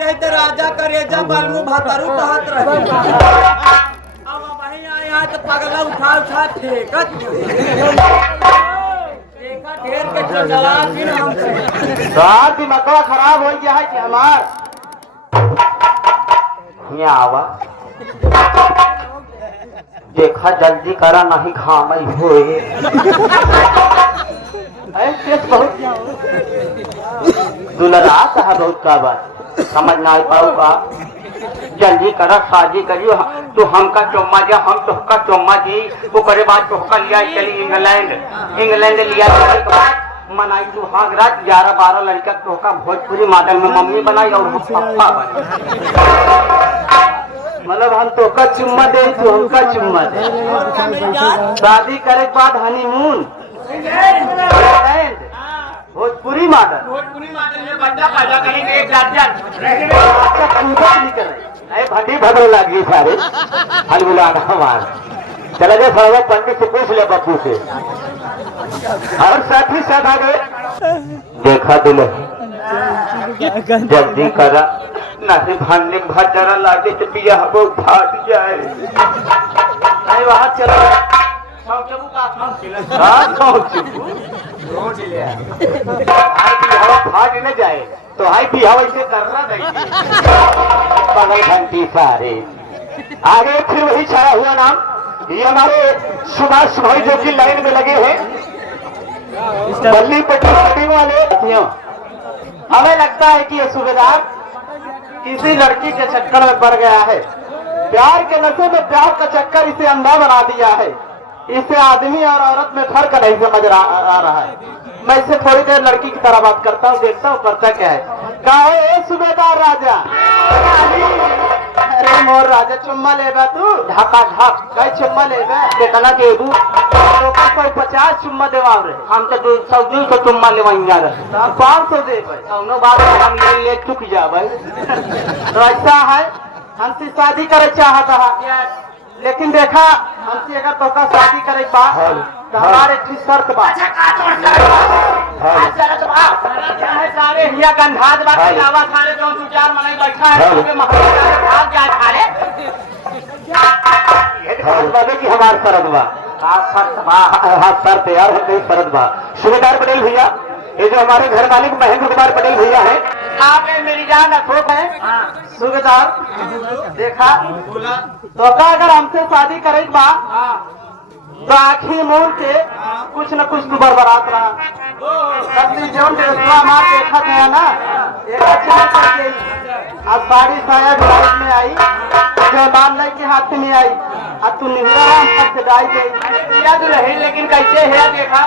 रहे थे राजा का रेजा बालमू भातारू कहत रहे। अब वहीं आया तो पगला उठा उठा फेंकत देखा ढेर के चला फिर हमसे साथ दिमाग खराब हो गया है कि हमार यहाँ आवा देखा जल्दी करा नहीं घाम होए बहुत दुलरा कहा बहुत का बात समझ ना पाऊगा जल्दी करा शादी करियो तो हमका चुम्मा दिया हम तुहका चुम्मा दी वो करे बाद तुहका लिया चली इंग्लैंड लिया के बाद मनाई सुहाग रात 11-12 लड़का तुहका भोजपुरी मॉडल में मम्मी बनाई और हम पप्पा बने मतलब हम तुहका चुम्मा दे तो हमका चुम्मा दे शादी करे के बाद हनीमून भोजपुरी मॉडल में बच्चा पैदा करेंगे एक भट्टी भद्र लगी सारे हल बुला हमार चला गए फरवा पंडित से पूछ ले बप्पू से और साथ ही साथ आ गए देखा दुल्हन जल्दी करा नहीं भागने भजरा लागे तो पिया बहुत भाग जाए नहीं वहां चला भाग न जाए तो हाई भी हवा इसे करना नहीं घंटी सारे आगे फिर वही छाया हुआ नाम ये हमारे सुभाष भाई जो कि लाइन में लगे हैं बल्ली पट्टी वाले हमें लगता है कि ये सूबेदार किसी लड़की के चक्कर में पड़ गया है प्यार के नशे में प्यार का चक्कर इसे अंधा बना दिया है इसे आदमी और औरत में फर्क नहीं समझ आ रहा है मैं इससे थोड़ी देर लड़की की तरह बात करता हूँ देखता हूँ करता क्या है कहा सूबेदार राजा अरे मोर राजा चुम्मा लेबा तू ढाका ढाक कई चुम्मा लेबा देखना देबू तो 150 चुम्मा देवाव रहे हम तो 200 चुम्मा लेवाइया रहे 500 दे भाई बाद हम ले चुक जा भाई तो ऐसा है हमसे शादी करे चाहता है लेकिन देखा हमसे अगर तोका शादी करे बा तो हमारे की शर्त बा सारे हिया गंधाज बा के अलावा सारे जो 2-4 मनई बैठा है उनके महल भाग जाए खाले ये बाबे की हमार शर्त बा हाथ शर्त यार है कोई शर्त बा सूबेदार पटेल भैया ये जो हमारे घर मालिक महेंद्र कुमार पटेल भैया है आप मेरी जान अशोक है सूबेदार देखा तो अगर हमसे शादी करे बा तो आखिर मोड़ के कुछ न कुछ दुबर बरात रहा जो मार देखा गया ना एक अच्छा करके अब साड़ी साया ब्लाउज में आई जो बाल नहीं के हाथ में आई अब तू निहरा से डाई गई रही लेकिन कैसे है देखा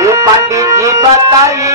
ये पंडित जी बताइए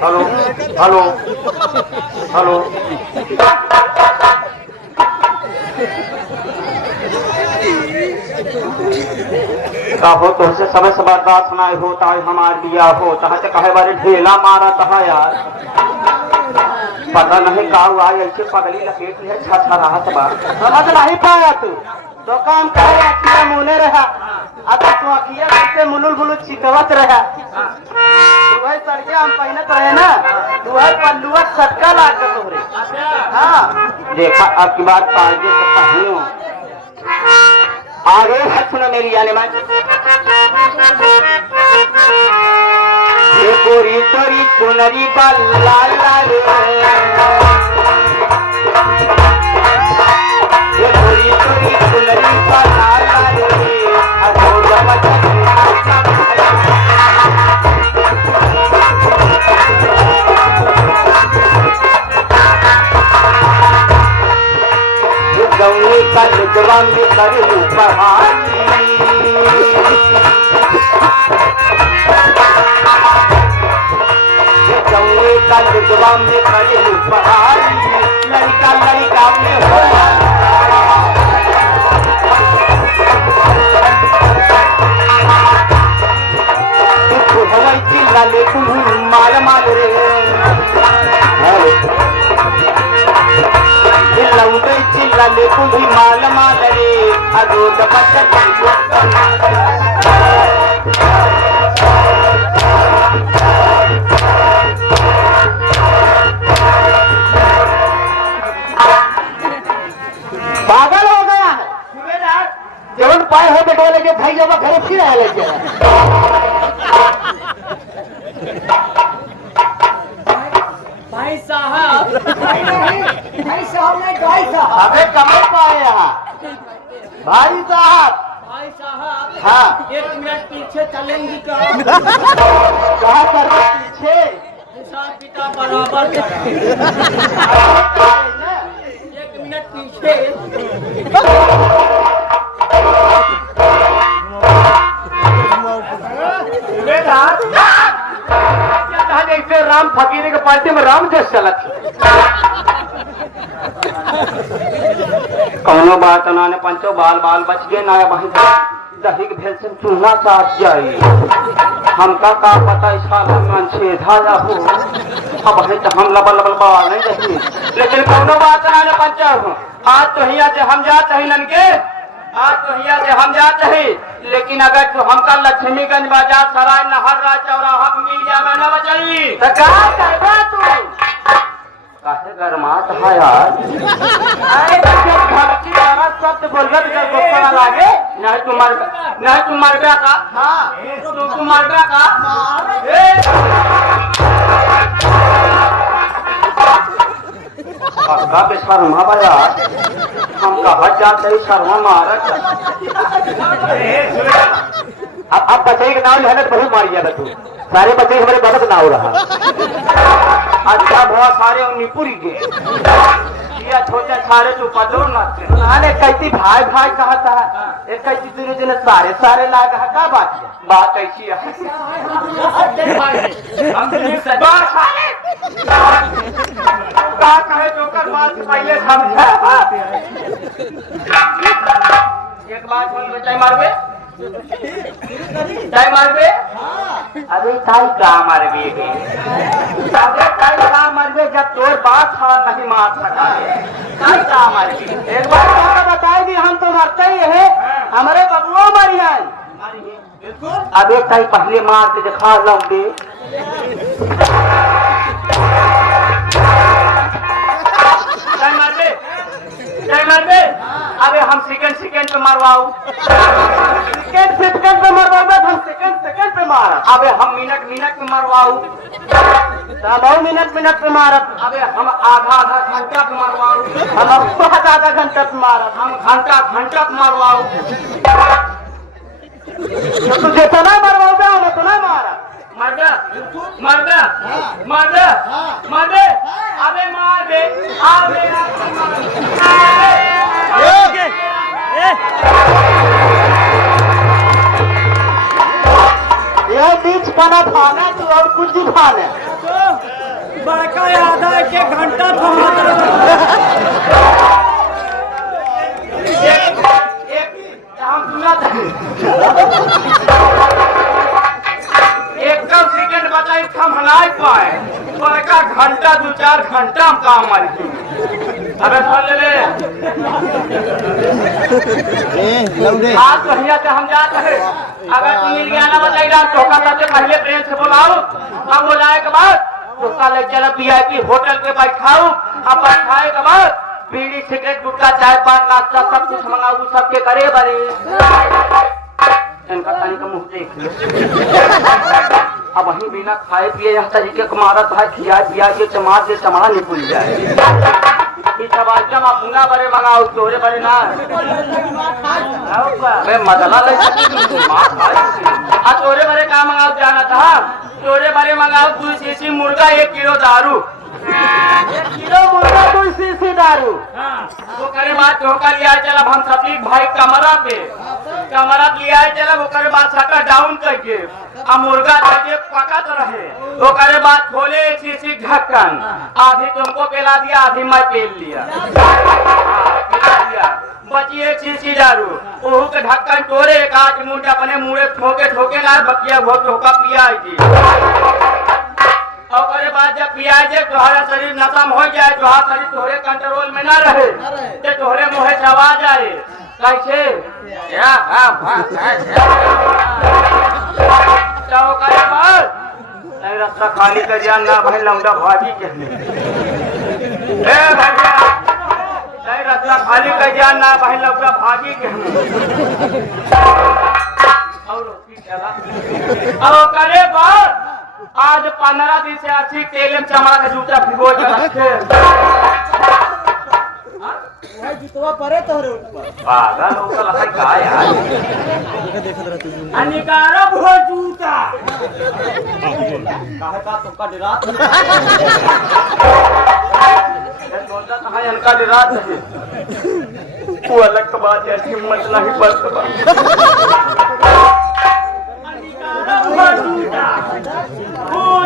हेलो हेलो हेलो हो तुमसे समय से बर्दाश्त सुनाए होता है हमार दिया होता है कहे बारे ढेला मारा था यार पता नहीं का हुआ ऐसे पगली लपेट है छा रहा था समझ नहीं पाया तू तो काम करे अखिया मुने रहा अब तो अखिया से मुलुल बुलुल चिकवत रहा वही सड़के हम पहनत रहे ना दुहर पल्लुआ सटका लाग के तोहरे हाँ देखा अब की बात कायदे से पहनो आगे है सुनो मेरी जाने मन ये गोरी तोरी चुनरी बल्ला लाल ये गोरी तोरी चुनरी बल्ला लाल गौरी का निजवा में करेलू पढ़ाई जौए का निजवा में करेलू पढ़ाई लड़का लड़का में हो हवाई चिल्ला ले तुम माल माल रे लौटे चिल्ला ले तुम माल माल रे अगो पागल हो गया है जवन पाए हो बेटो लेके भाई जब घर फिर आया लेके भाई साहब भाई साहब ने भाई साहब अबे कमर पाए यहाँ भाई साहब भाई साहब हाँ 1 मिनट पीछे चलेंगी क्या? कहा कर पीछे हिसाब किताब बराबर करें। 1 मिनट पीछे इसे राम फकीर के पार्टी में राम जैसे चलत कौनो बात उन्होंने पंचो बाल बाल बच गए ना वही दही के भेल से चूल्हा साथ जाई हमका का पता इस मन छेदा या हो अब है तो हम लबल लबल बाल नहीं रही लेकिन कौनो बात उन्होंने पंचो आज तो हिया से हम जाते हैं ननके आज तो हिया से हम जाते हैं लेकिन अगर तो हमका लक्ष्मीगंज बाजार सराय नहर राज चौराहा मिल जाएगा ना बचाई तो क्या कहबा तू काहे गरमात है यार अरे बच्चे भक्ति वाला शब्द बोलकर जब गोपना लागे नहीं तुम मर गया का हां तुम मर गया का का बेशर्मा बाया हम कहा जाते ही शर्मा मारत अब बच्चे के नाम है बहुत मारी है तू सारे बच्चे हमारे बदक ना हो रहा अच्छा बहुत सारे निपुरी के या छोटे सारे तू पदो नाने कैसी भाई भाई कहता है एक कैसी दूर जने सारे सारे लाग है का बात कैसी है हम बात का कहे जोकर बात पहले समझा एक बात बोल बचाई मारबे ताई मारबे अबे ताई का मारबे अबे ताई का मारबे जब तोर बात था नहीं मार सका ताई का मारबे एक बार हमको बताई दी हम तो मरते ही है हमारे बबुआ मरी है बिल्कुल अबे ताई पहले मार के दिखा लौंडे ताई मारबे अबे हम सेकंड पे मारवाओ सेकंड पे मरवाओ हम सेकंड पे मार अबे हम मिनट पे मरवाओ तब मिनट पे मारत अबे हम आधा घंटा पे मरवाओ हम आधा घंटा पे मारत हम घंटा पे मरवाओ तू जितना मरवाओगे हम उतना मारत मर दे अबे मार दे ये बीच खाना खाना तू और कुछ ही खाना बड़का आधा 1 घंटा थमा एकदम सेकंड बताई हम हलाई पाए बड़का घंटा 2-4 घंटा हम काम मारी अबे सुन ले आज तो हिया से हम जाते हैं अगर तुम मिल गया ना बताई रात चौका करते पहले प्रेम से बुलाओ हम बुलाए के बाद चौका ले चलो VIP होटल पे बैठाओ अब बैठाए के बाद बीड़ी सिगरेट गुटखा चाय पान नाश्ता सब कुछ मंगाऊ सबके करे बरे इनका तनी का मुंह देख लो अब वहीं बिना खाए पिए यहाँ तरीके को मारत है खिया पिया के चमार से चमार निकल जाए इस जम अपना बरे मंगाओ तोरे बरे ना मैं मदला ले तोरे बरे का मंगाओ जाना था तोरे बरे मंगाओ 2 शीशी मुर्गा 1 किलो दारू किलो मुर्गा 2 शीशी दारू। वो करे बात धोखा लिया चला हम सभी भाई कमरा पे लिया चला वो करे बात शटर डाउन करके आ मुर्गा जाके पका तो रहे वो करे बात खोले शीशी ढक्कन आधी तुमको पिला दिया आधी मैं पेल लिया बची एक शीशी दारू ओहू के ढक्कन तोड़े एक आध मुंड अपने मुंह ठोके ना बकिया वो धोखा पिया थी और करे बाद जब पिया जे तुम्हारा शरीर नशम हो जाए तुम्हारा शरीर तोहरे कंट्रोल में ना रहे ते तोहरे मुँह से आवाज आए कैसे करे बाद नहीं रास्ता खाली कर दिया ना भाई लौंडा भाजी के नहीं रास्ता खाली कर दिया ना भाई लौंडा भाजी के और करे बाद आज 15 दिन से अच्छी तेल में चमड़ा का जूता भिगो के रखे जुतवा परे तोरे पागल होकर है का यार अनिकारा भो जूता काहे का तुमका डरात ये सोचा कहां इनका डरात है वो अलग बात है हिम्मत नहीं बस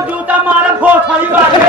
जूता मारा बहुत सारी बात है